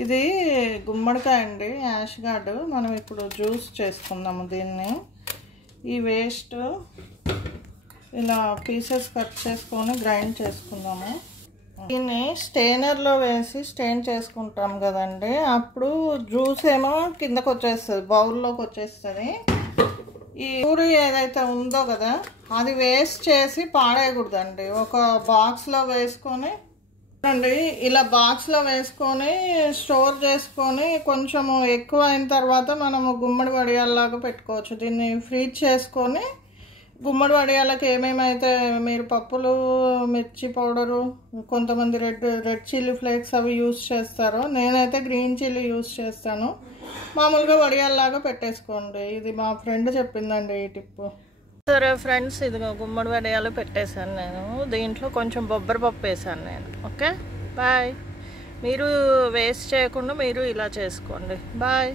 ఇది గుమ్మడికాయ అండి, యాష్ గార్డ్. మనం ఇప్పుడు జ్యూస్ చేసుకుందాము దీన్ని. ఈ వేస్ట్ ఇలా పీసెస్ కట్ చేసుకొని గ్రైండ్ చేసుకుందాము. దీన్ని స్టెయినర్లో వేసి స్టెయిన్ చేసుకుంటాం కదండి, అప్పుడు జ్యూస్ ఏమో కిందకు వచ్చేస్తుంది, బౌల్లోకి వచ్చేస్తుంది. ఈ పూరి ఏదైతే ఉందో కదా అది వేస్ట్ చేసి పాడేయకూడదండి. ఒక బాక్స్లో వేసుకొని అండి, ఇలా బాక్స్లో వేసుకొని స్టోర్ చేసుకొని కొంచెము ఎక్కువ అయిన తర్వాత మనము గుమ్మడి వడియాల్లాగా పెట్టుకోవచ్చు. దీన్ని ఫ్రీజ్ చేసుకొని గుమ్మడి వడియాలకి ఏమేమైతే మీరు పప్పులు, మిర్చి పౌడరు, కొంతమంది రెడ్ చిల్లీ ఫ్లేక్స్ అవి యూస్ చేస్తారో, నేనైతే గ్రీన్ చిల్లీ యూస్ చేస్తాను. మామూలుగా వడియాల్లాగా పెట్టేసుకోండి. ఇది మా ఫ్రెండ్ చెప్పిందండి ఈ టిప్పు. సరే ఫ్రెండ్స్, ఇదిగో గుమ్మడి వడియాలు పెట్టేశాను నేను. దీంట్లో కొంచెం బొబ్బరి పప్పు వేసాను నేను. Okay, bye. మీరు వేస్ట్ చేయకుండా మీరు ఇలా చేసుకోండి. బాయ్.